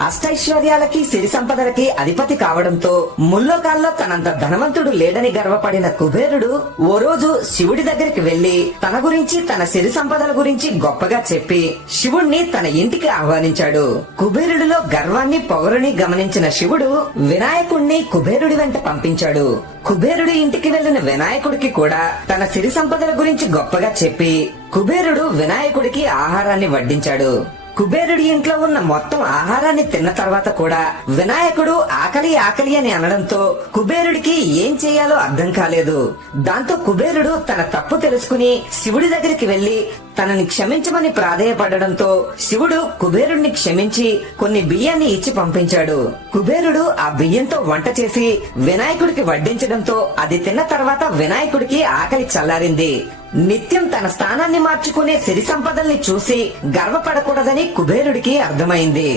అష్టైశ్వర్యాలకి సిరి సంపదలకి అధిపతి కావడంతో ముల్లోకాల్లో తనంత ధనవంతుడు లేడని గర్వపడిన కుబేరుడు ఓ రోజు శివుడి దగ్గరికి వెళ్లి తన గురించి తన సిరి సంపదల గురించి గొప్పగా చెప్పి శివుణ్ణి తన ఇంటికి ఆహ్వానించాడు. కుబేరుడిలో గర్వాన్ని పొగరుని గమనించిన శివుడు వినాయకుణ్ణి కుబేరుడి వెంట పంపించాడు. కుబేరుడి ఇంటికి వెళ్లిన వినాయకుడికి కూడా తన సిరి సంపదల గురించి గొప్పగా చెప్పి కుబేరుడు వినాయకుడికి ఆహారాన్ని వడ్డించాడు. కుబేరుడి ఇంట్లో ఉన్న మొత్తం ఆహారాన్ని తిన్న తర్వాత కూడా వినాయకుడు ఆకలి ఆకలి అని అనడంతో కుబేరుడికి ఏం చేయాలో అర్థం కాలేదు. దాంతో కుబేరుడు తన తప్పు తెలుసుకుని శివుడి దగ్గరికి వెళ్లి తనని క్షమించమని ప్రాధేయపడడంతో శివుడు కుబేరుడిని క్షమించి కొన్ని బియ్యాన్ని ఇచ్చి పంపించాడు. కుబేరుడు ఆ బియ్యంతో వంట చేసి వినాయకుడికి వడ్డించడంతో అది తిన్న తర్వాత వినాయకుడికి ఆకలి చల్లారింది. నిత్యం తన స్థానాన్ని మార్చుకునే సిరి సంపదల్ని చూసి గర్వపడకూడదని కుబేరుడికి అర్థమైంది.